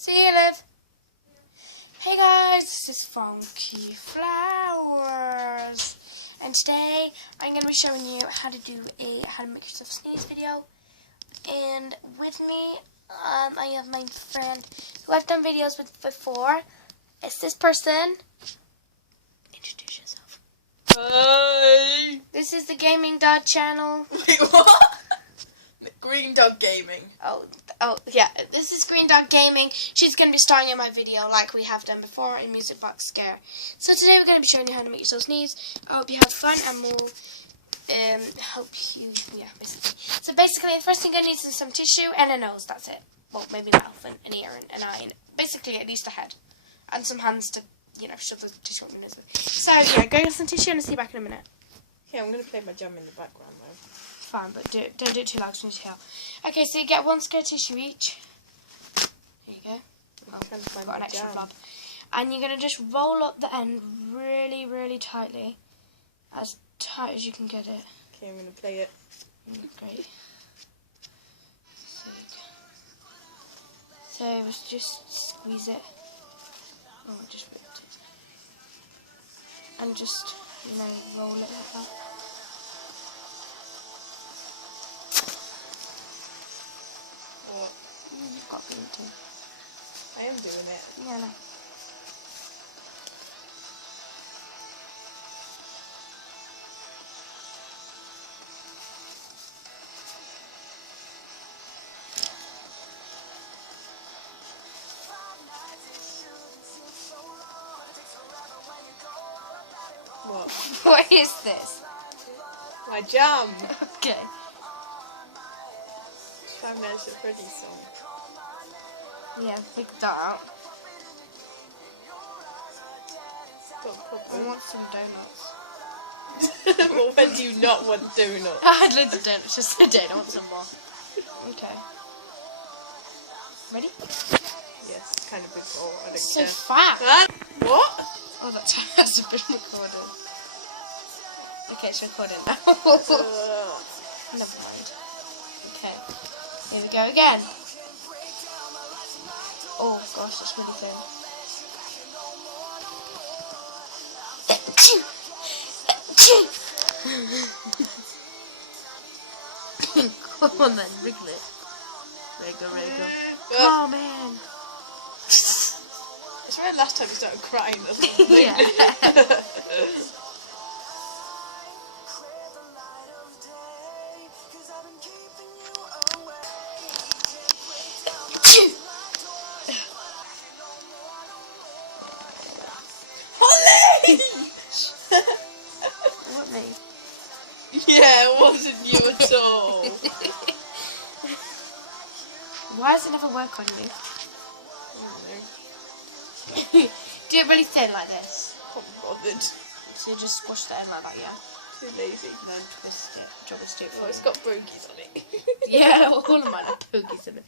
See you, Liv. Hey guys, this is Funky Flowers, and today I'm going to be showing you how to do how to make yourself sneeze video. And with me, I have my friend who I've done videos with before. It's this person. Introduce yourself. Hi. This is the Gaming Dad channel. Wait, what? Greendoggaming. Oh, yeah. This is Green Dog Gaming. She's going to be starring in my video like we have done before in Music Box Scare. So today we're going to be showing you how to make yourself sneeze. I hope you had fun and we'll help you, basically. So basically, the first thing I need is some tissue and a nose. That's it. Well, maybe a mouth and an ear and an eye. And basically, at least a head. And some hands to, shove the tissue on your nose with. So, yeah, go get some tissue and I'll see you back in a minute. Yeah, I'm going to play my drum in the background though. Fine, but don't do it too loud so you hear. Okay, so you get one square tissue each. There you go. I'm trying to find got an my extra jam. blob. And you're going to just roll up the end really, really tightly. As tight as you can get it. Okay, I'm going to play it. Great. So just squeeze it. Oh, I just ripped it. And just, roll it like that. What? You've got green tea. I am doing it. Yeah, no. What? What is this? My jam. Okay. Try and manage the Freddy song. Yeah, pick that out. Got a I problem. want some donuts. Well, when do you not want donuts? I had loads of donuts just today. I want some more. Okay. Ready? Yes, kind of big bowl. I don't So care. fat. What? Oh, that hasn't been recorded. Okay, it's recording now. Never mind. Okay. Here we go again. Oh gosh, that's really thin. Come on then, wriggle it. Wriggle, wriggle. Oh man. I swear last time you started crying or something. Yeah. Holly! What me? Yeah, it wasn't you at all. Why does it never work on you? I don't know. Do it really thin like this. Can't be bothered. So you just squash the end like that, yeah? Too lazy. And then twist it. Do you want me to do it for Oh, it's you? got bogies on it. Yeah, all of mine have pokies in it.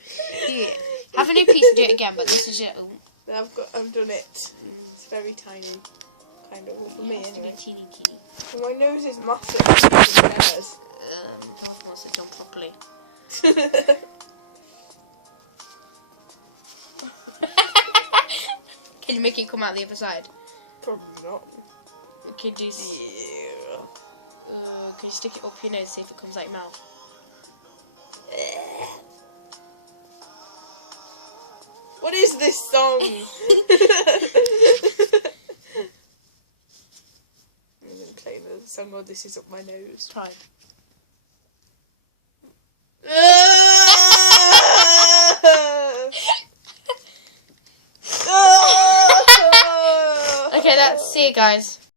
Yeah. Have a new piece and do it again, but this is your own. I've done it. It's very tiny. Kind of, well, for me anyway. Teeny, teeny. Well, my nose is massive. It's theirs. North wants it done properly. Can you make it come out the other side? Probably not. Can you do? Yeah. Can you stick it up your nose and see if it comes out your mouth? What is this song? I'm going to play the song or this is up my nose. Try. Okay, see you guys.